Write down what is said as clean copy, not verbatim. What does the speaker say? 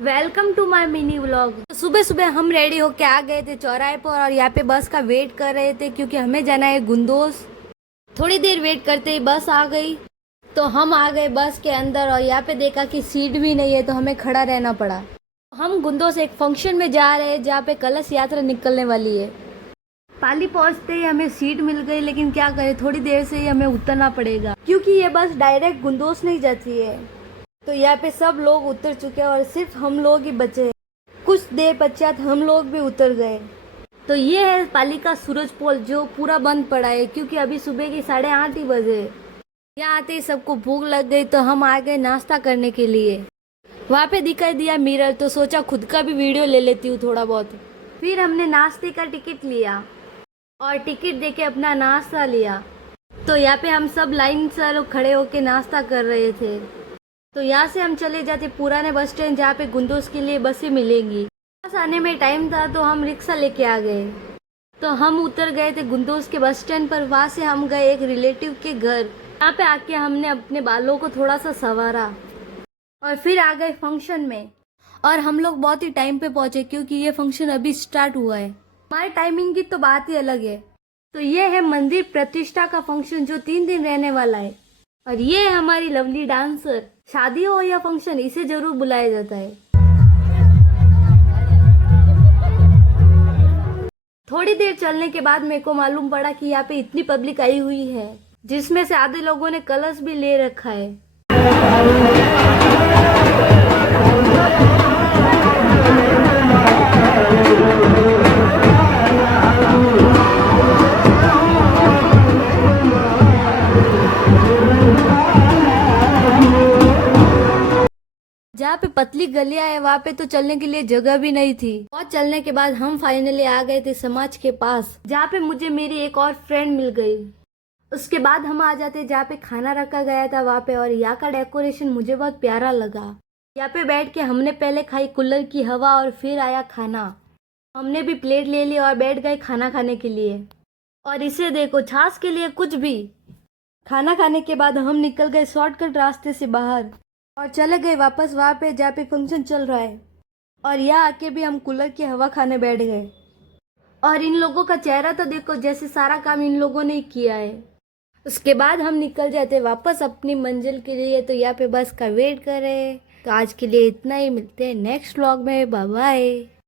Welcome to my mini vlog. सुबह सुबह हम रेडी होके आ गए थे चौराहे पर और यहाँ पे बस का वेट कर रहे थे क्योंकि हमें जाना है गुंदोस। थोड़ी देर वेट करते ही बस आ गई तो हम आ गए बस के अंदर और यहाँ पे देखा कि सीट भी नहीं है तो हमें खड़ा रहना पड़ा। हम गुंदोस एक फंक्शन में जा रहे हैं जहाँ पे कलश यात्रा निकलने वाली है। पाली पहुंचते ही हमें सीट मिल गई, लेकिन क्या करें थोड़ी देर से ही हमें उतरना पड़ेगा क्योंकि ये बस डायरेक्ट गुंदोस नहीं जाती है। तो यहाँ पे सब लोग उतर चुके हैं और सिर्फ हम लोग ही बचे हैं। कुछ देर पश्चात हम लोग भी उतर गए। तो ये है पाली का सूरज पोल जो पूरा बंद पड़ा है क्योंकि अभी सुबह के 8:30 ही बजे। यहाँ आते ही सबको भूख लग गई तो हम आ गए नाश्ता करने के लिए। वहाँ पे दिखाई दिया मिरर तो सोचा खुद का भी वीडियो ले लेती हूँ थोड़ा बहुत। फिर हमने नाश्ते का टिकट लिया और टिकट देके अपना नाश्ता लिया। तो यहाँ पे हम सब लाइन से खड़े होके नाश्ता कर रहे थे। तो यहाँ से हम चले जाते पुराने बस स्टैंड जहाँ पे गुंदोस के लिए बसें मिलेंगी। बस आने में टाइम था तो हम रिक्शा लेके आ गए। तो हम उतर गए थे गुंदोस के बस स्टैंड पर। वहाँ से हम गए एक रिलेटिव के घर। यहाँ पे आके हमने अपने बालों को थोड़ा सा संवारा और फिर आ गए फंक्शन में। और हम लोग बहुत ही टाइम पे पहुंचे क्योंकि ये फंक्शन अभी स्टार्ट हुआ है। हमारी टाइमिंग की तो बात ही अलग है। तो ये है मंदिर प्रतिष्ठा का फंक्शन जो 3 दिन रहने वाला है। और ये है हमारी लवली डांसर। शादी हो या फंक्शन इसे जरूर बुलाया जाता है। थोड़ी देर चलने के बाद मेरे को मालूम पड़ा कि यहाँ पे इतनी पब्लिक आई हुई है जिसमें से आधे लोगों ने कलश भी ले रखा है। जहाँ पे पतली गलियां है वहाँ पे तो चलने के लिए जगह भी नहीं थी। बहुत चलने के बाद हम फाइनली आ गए थे समाज के पास जहाँ पे मुझे मेरी एक और फ्रेंड मिल गई। उसके बाद हम आ जाते जहाँ पे खाना रखा गया था वहाँ पे। और यहाँ का डेकोरेशन मुझे बहुत प्यारा लगा। यहाँ पे बैठ के हमने पहले खाई कूलर की हवा और फिर आया खाना। हमने भी प्लेट ले ली और बैठ गए खाना खाने के लिए। और इसे देखो छाछ के लिए कुछ भी। खाना खाने के बाद हम निकल गए शॉर्टकट रास्ते से बाहर और चले गए वापस वहाँ पे जहाँ पे फंक्शन चल रहा है। और यहाँ आके भी हम कूलर की हवा खाने बैठ गए। और इन लोगों का चेहरा तो देखो जैसे सारा काम इन लोगों ने किया है। उसके बाद हम निकल जाते वापस अपनी मंजिल के लिए। तो यहाँ पे बस का वेट कर रहे हैं। तो आज के लिए इतना ही, मिलते हैं नेक्स्ट व्लॉग में। Bye bye.